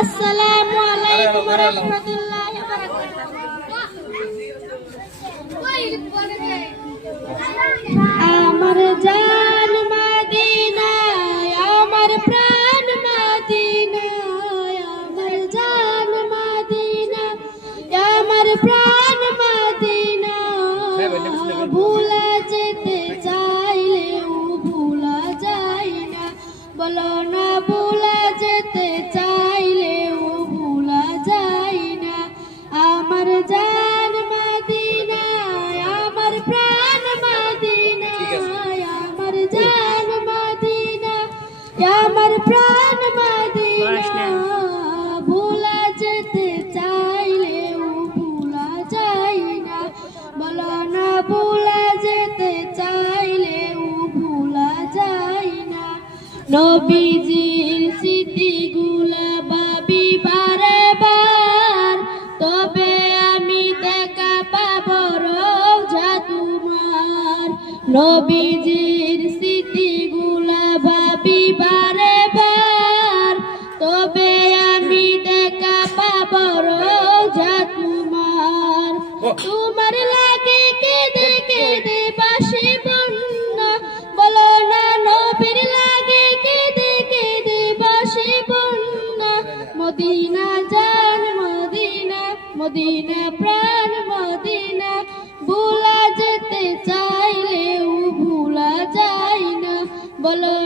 আসসালামু আলাইকুম ওয়া রাহমাতুল্লাহি ওয়া বারাকাতুহু। আমার জান মদিনায়, আমার প্রাণ মদিনায়, আমার জান মদিনায়, আমার প্রাণ মদিনায়। ভুলা যেতে চাইলেও ভুলা যায় না, বলো না ভুলা যেতে চাইলেও ভুলা যায় না। আমার জান মদিনায়, আমার প্রাণ মদিনায়, আমার জান মদিনায়, আমার প্রাণ মদিনায়। ভুলা যেতে চাইলেও ভুলা যায় না, বলো না ভুলা যেতে চাইলেও ভুলা যায় না। নবীজির স্মৃতিগুলা ভাবি বারে বার, তবে আমি দেখা পাবো রওজা তোমার। নবীজির স্মৃতিগুলা ভাবি বারে বার, তবে আমি দেখা পাবো রওজা তোমার। তোমার লাগে কেঁদে কেঁদে বাসি বন্যা, বলো না নবীর লাগে কেঁদে কেঁদে বাসি বন্যা। মদিনা জান মদিনা, মদিনা প্রাণ মদিনা। ভুলা যেতে চাইলেও ভুলা যায় না, বলো